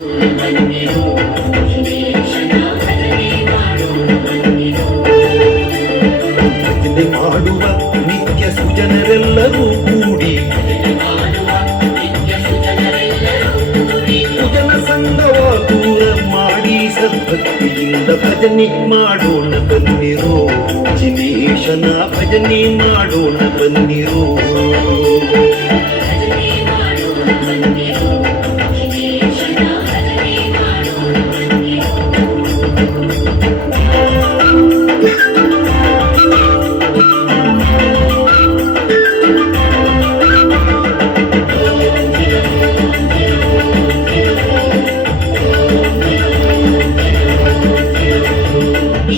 ಭಜನೆ ಮಾಡುವ ನಿತ್ಯ ಸುಜನರೆಲ್ಲರೂ ಕೂಡಿ ಸುಜನ ಸಂಗವ ದೂರ ಮಾಡಿ ಸದ್ಭಕ್ತಿಯಿಂದ ಭಜನೆ ಮಾಡೋಣ ಬನ್ನಿರೋ, ಜಿನೇಶನ ಭಜನೆ ಮಾಡೋಣ ಬನ್ನಿರೋ.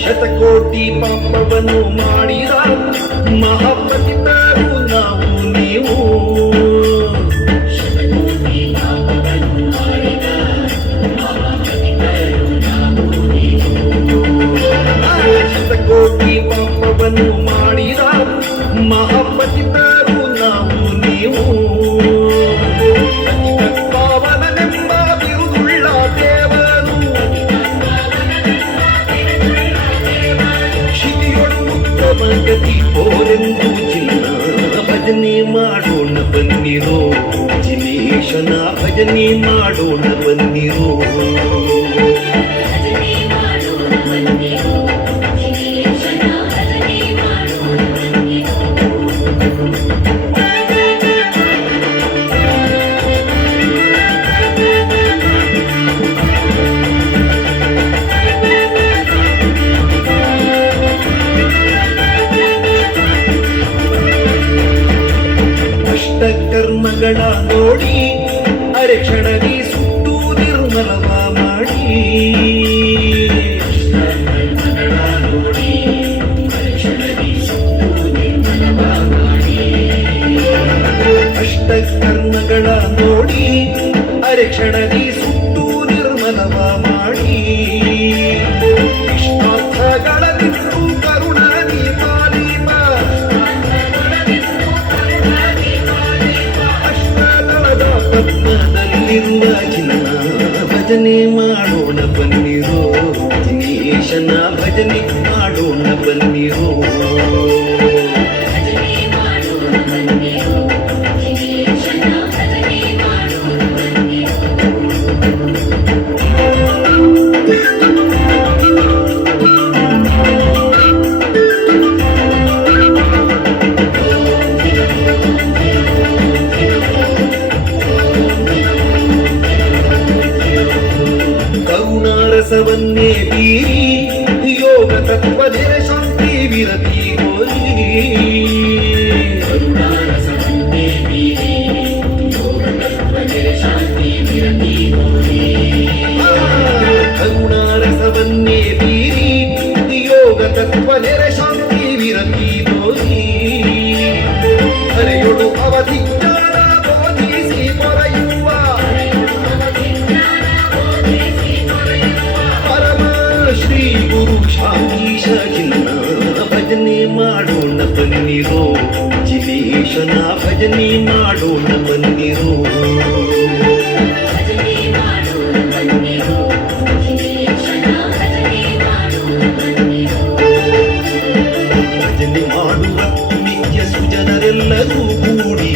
ಶತಕೋಟಿ ಪಾಪವನ್ನು ಮಾಡಿದ ಮಹಾಪತಿತರು ನಾವು ನೀವು. ಶತಕೋಟಿ ಪಾಪವನ್ನು ಮಾಡಿದ ಮಹಾಪತಿತರು ನಾವು ನೀವು. ಪಾವನನೆಂಬ ಬಿರುದುಳ್ಳ ದೇವರು ಗತಿ ಓರೆಂದು ಚಿನ್ನ ಭಜನೆ ಮಾಡೋಣ ಬನ್ನಿರೋ, ಜಿನೇಶನ ಭಜನೆ ಮಾಡೋಣ ಬನ್ನಿರೋ. ಕರ್ಮಗಳ ನೋಡಿ ಅರೆ ಕ್ಷಣದಿ ಸುಟ್ಟು ನಿರ್ಮಲವ ಮಾಡಿ. ಅಷ್ಟ ಕರ್ಮಗಳ ನೋಡಿ ಅರೆ ಕ್ಷಣದಿ ಸುಟ್ಟು ನಿರ್ಮಲವ ಮಾಡಿ. ಇಷ್ಟಾರ್ಥಗಳ ನಿಟ್ಟು ಕರುಣಾನಿ ಪಾಲಿಪ ಪದ್ಮದಲ್ಲಿರುವ ಚಿನ್ನ ಭಜನೆ ಮಾಡೋಣ ಬನ್ನಿರೋ, ಜಿನೇಶನ ಭಜನೆ ಮಾಡೋಣ ಬನ್ನಿರೋ. ಕರುಣಾರಸವನ್ನೇ ಬೀರಿ ಯೋಗ ತತ್ವದೇ ಶಾಂತಿ ವಿರತಿ ಗೋರಿ. ಕರುಣಾರಸವನ್ನೇ ಬೀರಿ ಯೋಗ ತತ್ವದೇ ಶಾಂತಿ ವಿರತಿ ಗೋರಿ. ಕರುಣಾರಸವನ್ನೇ ಬೀರಿ ಯೋಗ ತತ್ವದೇ ಶಾಂತಿ ವಿರತಿ ಗೋರಿ. ಹರೆಯೊಡು ಅವಧಿ ಜ್ಞಾನ ಬೋಧಿಸಿ ಪೊರೆಯುವ ಶ್ರೀ ಗುರು ಶಾಂತೀಶ ಚಿನ್ನ ಭಜನೆ ಮಾಡೋಣ ಬನ್ನಿರೋ, ಜಿನೇಶನ ಭಜನೆ ಮಾಡೋಣ ಬನ್ನಿರೋ. ಭಜನೆ ಮಾಡುವ ನಿತ್ಯ ಸುಜನರೆಲ್ಲರೂ ಕೂಡಿ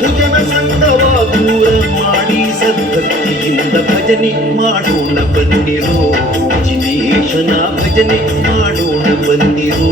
ಭುಜನ ಸಂಗವ ದೂರ ಮಾಡಿ ಸದ್ಭಕ್ತಿಯಿಂದ ಭಜನೆ ಮಾಡೋಣ ಬನ್ನಿರೋ, ಜಿನೇಶನ ಭಜನೆ ಮಾಡೋಣ ಬನ್ನಿರೋ.